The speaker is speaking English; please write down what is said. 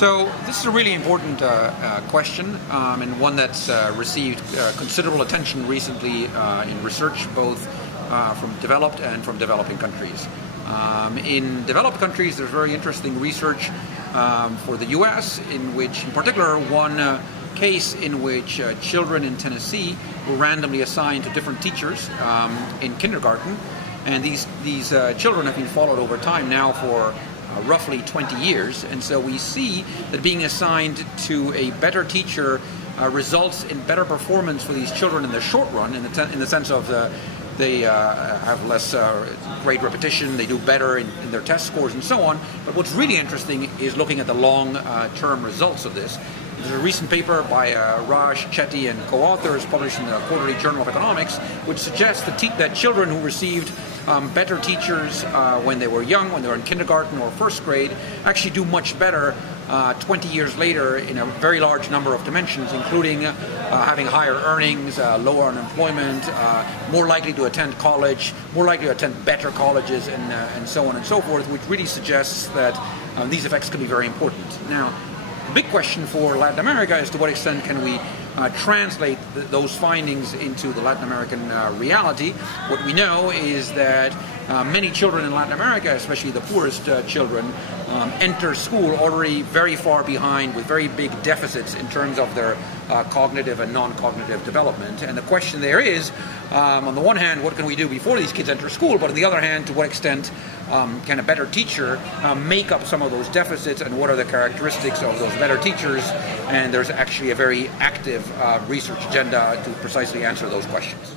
So this is a really important question, and one that's received considerable attention recently in research, both from developed and from developing countries. In developed countries, there's very interesting research for the U.S., in which, in particular, one case in which children in Tennessee were randomly assigned to different teachers in kindergarten, and these children have been followed over time now for roughly 20 years, and so we see that being assigned to a better teacher results in better performance for these children in the short run, in the sense of they have less grade repetition, they do better in their test scores and so on. But what's really interesting is looking at the long-term results of this. There's a recent paper by Norbert Schady and co-authors published in the Quarterly Journal of Economics, which suggests that children who received better teachers when they were young, when they were in kindergarten or first grade, actually do much better 20 years later in a very large number of dimensions, including having higher earnings, lower unemployment, more likely to attend college, more likely to attend better colleges, and so on and so forth, which really suggests that these effects can be very important. Now, the big question for Latin America is to what extent can we translate those findings into the Latin American reality. What we know is that many children in Latin America, especially the poorest children, enter school already very far behind, with very big deficits in terms of their cognitive and non-cognitive development. And the question there is, on the one hand, what can we do before these kids enter school? But on the other hand, to what extent can a better teacher make up some of those deficits, and what are the characteristics of those better teachers? And there's actually a very active research agenda to precisely answer those questions.